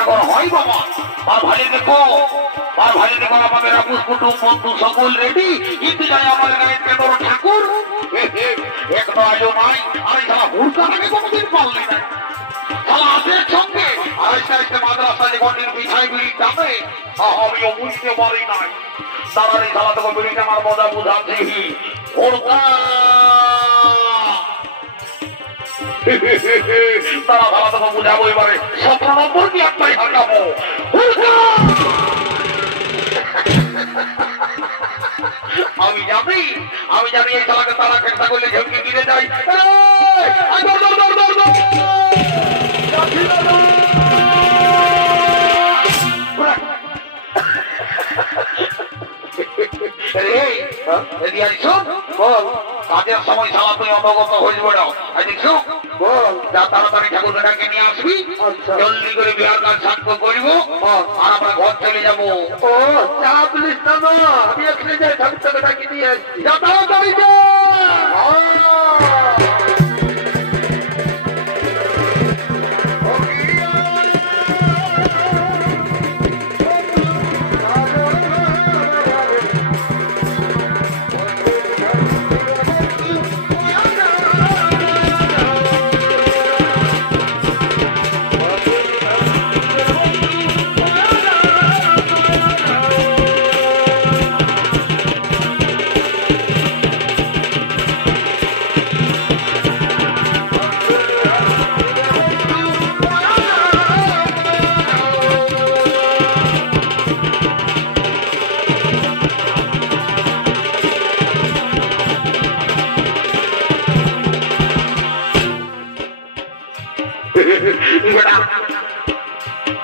এখন হয় বাবা। আর ভাই দেখো আর ভাই দেখো, আমাদের আপুস কুটুম বন্ধু সকল রেডি যাই আমার গায়ে কেদর ঠাকুর। এক নয় নাই। আর এই শালা হুড়কাটাকে কোনোদিন পারলি না। আস্তে আস্তে মাদ্রাসায় গন্ডির বিছাই আমিও বুঝতে পারি নাই। তারা এই শালা, তোকে বিড়ি টানার মজা বুঝাচ্ছি হুড়কা তারা তোকে বুঝাবো আমি জানি আমি জানি এই খেলাকে তারা চেষ্টা করলে ঝলকে গিরে যাই এই, এদিকে আয়, শোন, বল, কাজের সময় তুই অবগত বল যা তাড়াতাড়ি ঠাকুর ডাকে নিয়ে আসবি জলদি করে বিহার কাজ সাক্ষ্য করিব আর আমরা ঘর চলে যাব। ও আমি এখানে যাই ঠাকুর ডাকে নিয়ে আসছি। যা তাড়াতাড়ি যা!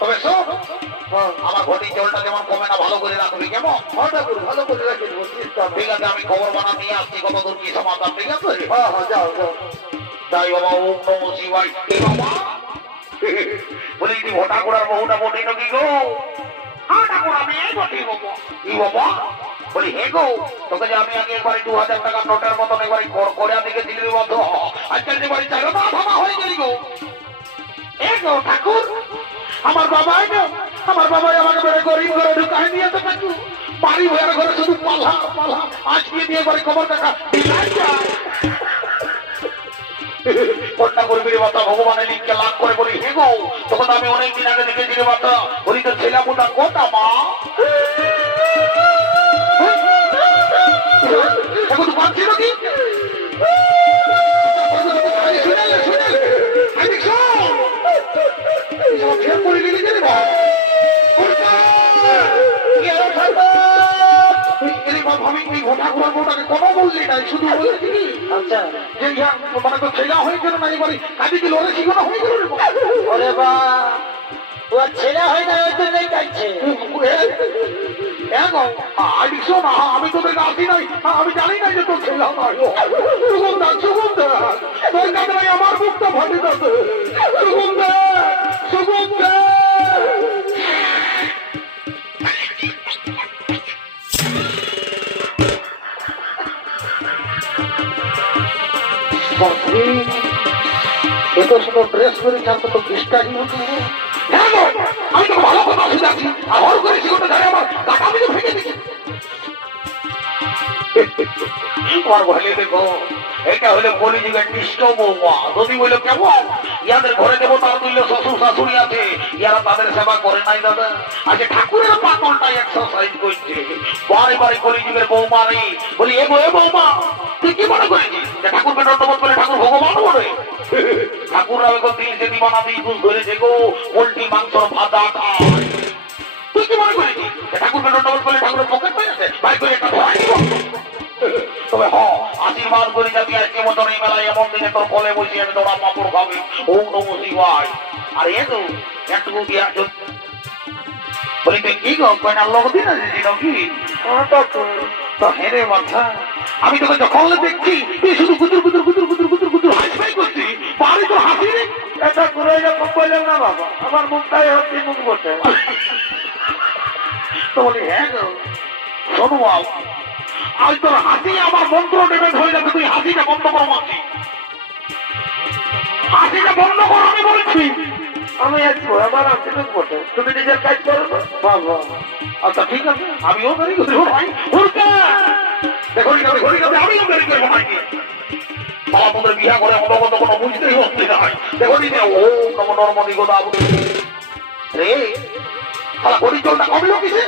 তবে শোন আমার ঘটির জলটা যেমন কমে না ভালো করে রাখবি কেমন? ভালো করে ভালো করে ঠিক আছে আমি খবর বানা নিয়ে আসছি কত দূর কি সমাধান ঠিক আছে? হ্যাঁ হ্যাঁ যাও যাও। যাই বাবা ওম নমো শিবাই বাবা বলি তুই ভোটা করার বহুটা বটি নাকি গো? হ্যাঁ ঠাকুর আমি এই বটি বাবা কি বাবা? বলি হে গো তোকে যে আমি আগে একবার দু হাজার টাকা নোটের মতন একবার করে দিকে দিলি বন্ধ আজকাল যে বাড়ি চাইলো না ভাবা হয়ে গেলি গো। এ গো ঠাকুর আমার বাবাই না। আমার বাবাই আমাকে বেড়ে গরিব করে ঢুকাই নিয়েছে ঠাকুর বাড়ি ভয়ের ঘরে শুধু পাল্হা পাল্হা। আজকে দিয়ে করে খবর দিলাই কন্যা করবি ভগবানের লিঙ্কে লাভ করে বলি, হে তখন আমি অনেক দিন আগে দেখেছি রে মাতা, বলি তো ছেলে কোটা মা? এখন তো আমি তোদের আসি নাই আমি জানি না যে তোর ছেলে আমার সুগন্ধা সুগন্ধা তোর কাছে আমার মুখটা ফাটে সুগন্ধা বাপরে এত সুন্দর ড্রেস করে ছাড়তে তো কৃষ্টাই হতো আমি তো ভালো কথা শুনে আছি আমার করে সেগুলো জানে আমার আমি ভেঙে দিচ্ছি আমার ভালো দেখো এটা হলে কলিযুগের নিষ্ঠ বৌমা। যদি বলল কেমন? ইয়াদের ঘরে দেবো তার তুল্য শ্বশুর শাশুড়ি আছে। ইয়ারা তাদের সেবা করে নাই দাদা। আজকে ঠাকুরের পাতলটাই এক্সারসাইজ করছে। বারে বারে কলিযুগের বৌমা নেই বলি, এগো, এ বৌমা, তুই কি মনে করেছিস যে ঠাকুরকে দণ্ডবোধ করে ঠাকুর ভগবান বলে ঠাকুর এখন দিল যে দিবানা দিল বুঝ ধরেছে গো। পোল্ট্রি ভাজা খায় তুই কি মনে করেছিস ঠাকুরকে দণ্ডবোধ করলে ঠাকুরের পকেট পেয়ে যাচ্ছে ভাই করে একটা দিব। তবে হ আশীর্বাদ করি যাতে আজকে মতন এই মেলায় এমন দিনে তোর ফলে বসে আমি তোরা পাপড় খাবি ওম নমো শিবায়। আর এ তো দিয়া বলি তুই কি গো কয়না লোক দিন নাকি তো হেরে মাথা। আমি তোকে যখন দেখছি তুই শুধু গুদুর গুদুর গুদুর গুদুর গুদুর গুদুর হাসি হাসাই করছি বাড়ি তো হাসি রে এটা করে এরকম বললেন না বাবা। আমার মুখটাই হচ্ছে মুখ বটে তো বলি হ্যাঁ গো শোনো বাবু আজ তোর হাসি আমার মন্ত্র নেবে হয়ে যাবে, তুই হাসিটা বন্ধ করো মাসি। হাসিটা বন্ধ করো, আমি বলছি। আমি আসব আমার মুখ বটে। তুমি নিজের কাজ করব বাবা আচ্ছা ঠিক আছে। আমিও দেরি করব ভাই হুরকা দেখো নি ঘড়ি কাছে আমিও দেরি করব বাবা তোদের বিয়া করে মতো মতো কোনো বুঝতেই হচ্ছে না। দেখো নি ও নম নর্মদি গোদাবরী রে জলটা কমিল কিসে?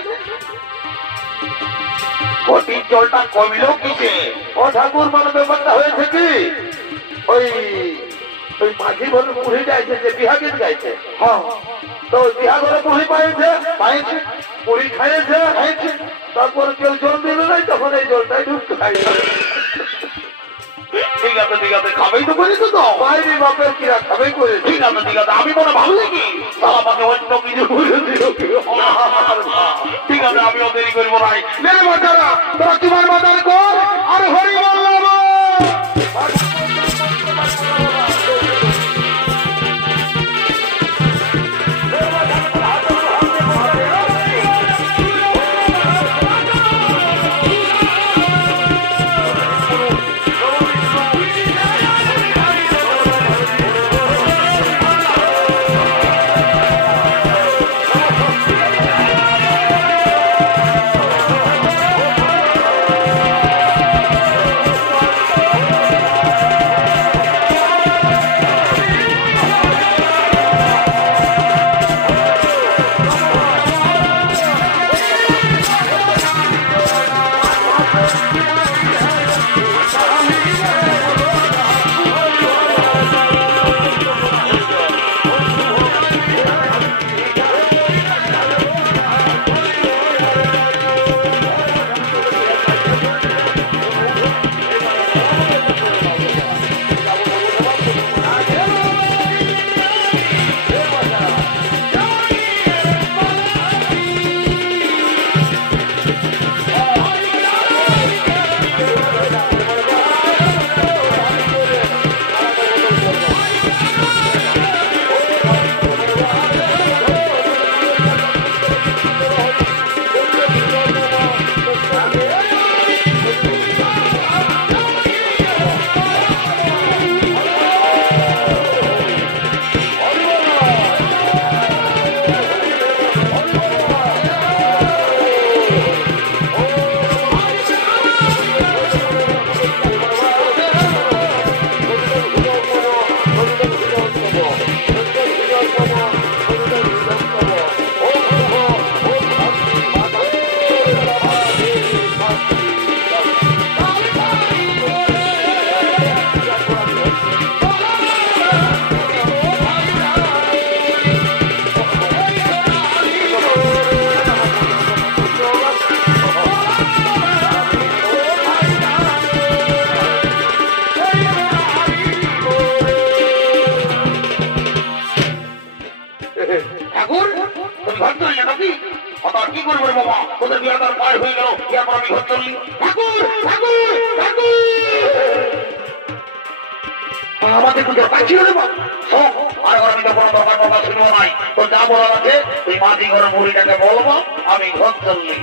ঘটির জলটা কমিল কিসে? ও ঠাকুর মানে ব্যাপারটা হয়েছে কি? ওই ওই মাঝি ঘরে বুড়ি যাইছে যে বিহা গীত গাইছে হ্যাঁ। তো বিহা ঘরে বুড়ি পাইছে পাইছে বুড়ি খাইয়েছে খাইছে। তারপর কেউ জল দিল নাই তখন এই জলটাই ঢুকতে খাইছে আছে খাবেই তো করেছ তো? বাইরে বাপের কিরা ঠিক আছে ঠিক আছে। আমি মনে ভালো কি? তারা আমাকে অন্য কিছু বলে দিল ঠিক আছে আমিও দেরি করব নাই নে বাচ্চারা তোরা তোমার মাদার কর আর হরি বললাম কি করব বাবা? তোদের বিয়ে তার পায়ে হয়ে গেল। এরপর আমি ঘর চললি? ঠাকুর ঠাকুর ঠাকুর! আমাদের পাচ্ছিল রে বাবা। আমি বলব, আমি ঘর চললি।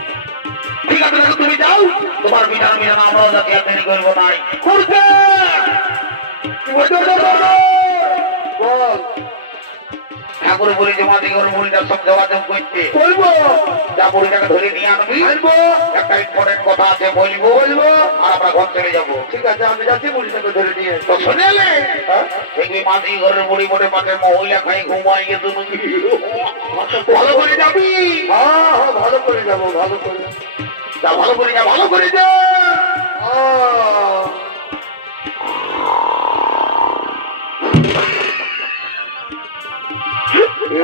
ঠিক আছে তুমি যাও। তোমার বিধান বিধান আমরাও দেরি করব নাই। ঠাকুর বলি যে মাঝি ঘর মুড়িটার সঙ্গে যোগাযোগ করতে বলব। যা মুড়িটাকে ধরে নিয়ে আনবি আনব একটা ইম্পর্টেন্ট কথা আছে বলব। বলব। আর আমরা ঘর চলে যাব। ঠিক আছে আমি যাচ্ছি মুড়িটাকে ধরে নিয়ে তো শুনে এলে হ্যাঁ? দেখবি মাঝি ঘরের মুড়ি মোটে পাটে মহিলা খাই ঘুমাই গেছে তুমি ভালো করে যাবি। হ্যাঁ হ্যাঁ ভালো করে যাব ভালো করে। যা ভালো করে যা ভালো করে যা। আহ,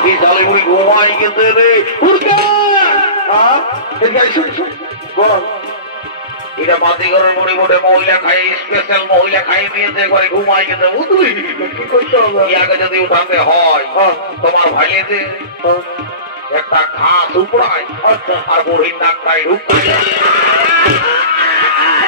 কি জালে মুড়ি ঘুমাই গেছে রে হ্যাঁ এটা মাঝি ঘরের মুড়ি মোটে মহিলা খাই স্পেশাল মহিলা খাই দিয়েছে ঘরে ঘুমাই গেছে বুঝলি ইয়াকে যদি উঠাতে হয় হ্যাঁ তোমার ভাইয়েতে হ্যাঁ একটা ঘাস উপড়ায় আচ্ছা আর বুড়ির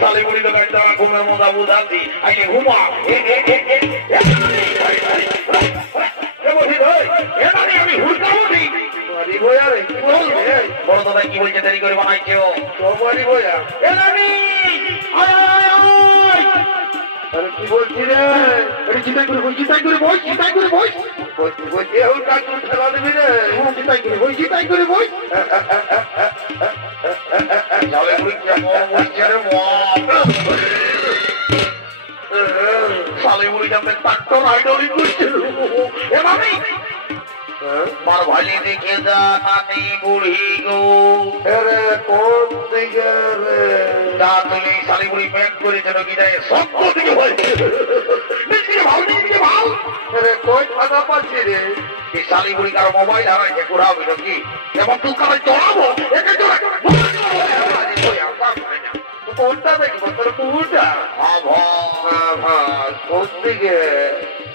শালি বুড়ি তো কাটতে আমার ঘুমের বুঝাচ্ছি আগে ঘুমা মানে। বাড়ি দাদা কি বলছে দেরি করে বানাইছে ও বয়া? আরে কি বলছিস রে? আরে করে বই, চিন্তাই করে বই, চিন্তাই করে বই। বলছি, বলছি, এখন কাকুর খেলা দিবি রে? হ্যাঁ, রে হ্যাঁ? ভালি দেখে যা নানি বুড়ি গো। আরে কোন দিকে রে? তুমি শালি বুড়ি ব্যাগ করেছে নাকি রে সব দিকে হয়েছে? শালি বুড়ি কারও মোবাইল হারাইছে? তোর পুরোটা? হ্যাঁ, দিকে?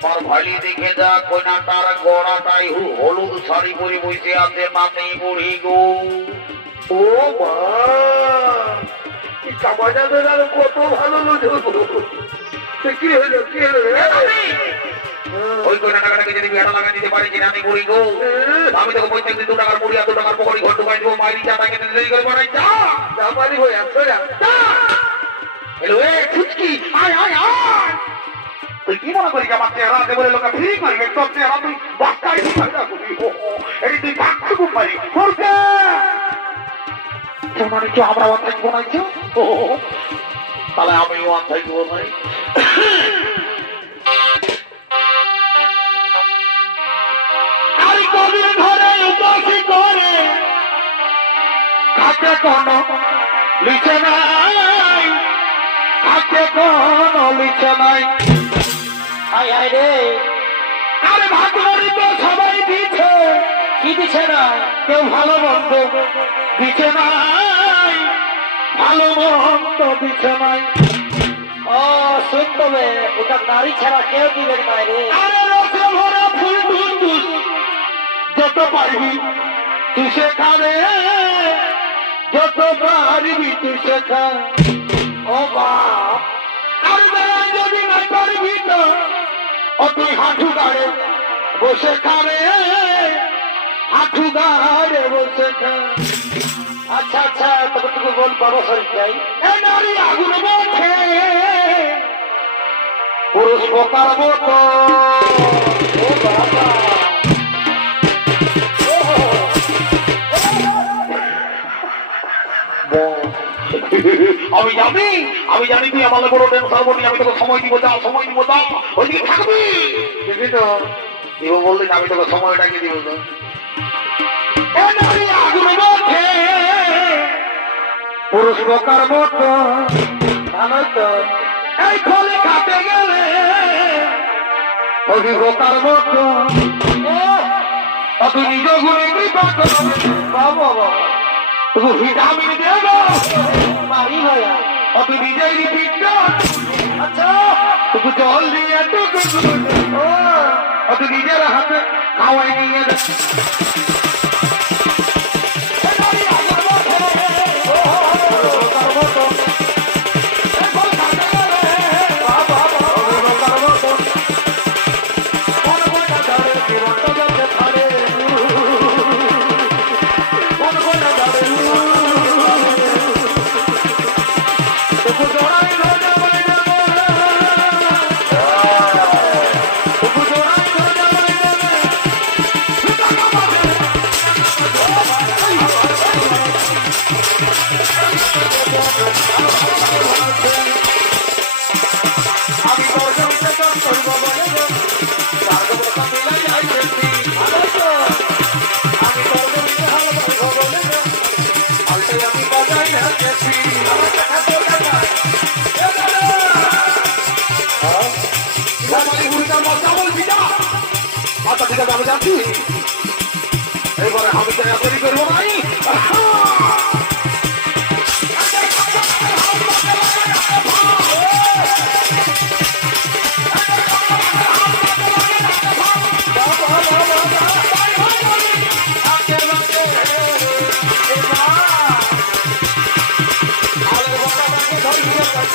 আমার ভালি যা কইনাটার গড়াটাই হু- হলুদ শাড়ি পরে বসে আছে নাতি বুড়ি গো ও! কি কামাজা কত ভালো লোক কি হলো কি হলো ওই কইনা টাকাটাকে যদি বেড়া লাগা দিতে পারি যে নাতি বুড়ি গো। আমি তোকে প্রত্যেক দু টাকার মুড়ি আর দু টাকার পকড়ি ঘর ঢুকাই দেবো মাইরি চা তাকে দেরি করে বানাই চা জাপানি হয়ে আসছো না হ্যালো এ ফুচকি আয় আয় আয়! তুই কি মনে আমার চেহারা আছে বলে লোকে ফ্রি করবে তোর চেহারা তুই বাচ্চাই এটি তুই মানে কি আমরা ও, ও। তাহলে আমি ওয়ান থাকব নাই কোন লিখে নাই কাকে কোন লিখে নাই হাই হাই রে আরে ভাগবাড়ি তো সবাই দিছে কি দিছে না কেউ ভালো মন্দ দিছে নাই ভালো মন্দ দিছে নাই ও শুন তবে ওটা নারী ছাড়া কেউ দিবে না রে। আরে রসে ভরা ফুল দুন্দুস যত পারবি তুই সেখানে। যত পারবি তুই শেখা ও বাপ। আর বেড়ায় যদি নাই পারবি তো ও তুই হাঁটু গাড়ে বসে খাবে। হাঁটু গাড়ে বসে খা আচ্ছা আচ্ছা তবে বল বাবা শরীর এই নারী আগুন বলছে পুরুষ পোকার মতো। আমি জানি আমি জানি তুই আমার বড় টেনশন বলি আমি তোকে সময় দিব যা সময় দিব যা ওইদিকে থাকবি। দেখি তো। দিব বললি আমি তোকে সময়টাকে দিব নারী আগুন বলছে পুরুষ পোকার মতো। এই ফলে খাতে গেলে অভিজ্ঞতার মতো। অত নিজ ঘুরে কি পাতো বাবা বাবা তবু ভিটামিন দেব মারি ভাইয়া। অত নিজেই রিপিট আচ্ছা। তবু জল দিয়ে অত নিজের হাতে খাওয়াই নিয়ে ঠিক আমি যাচ্ছি এবারে আমি জায়গা তৈরি করব ভাই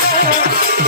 Yeah.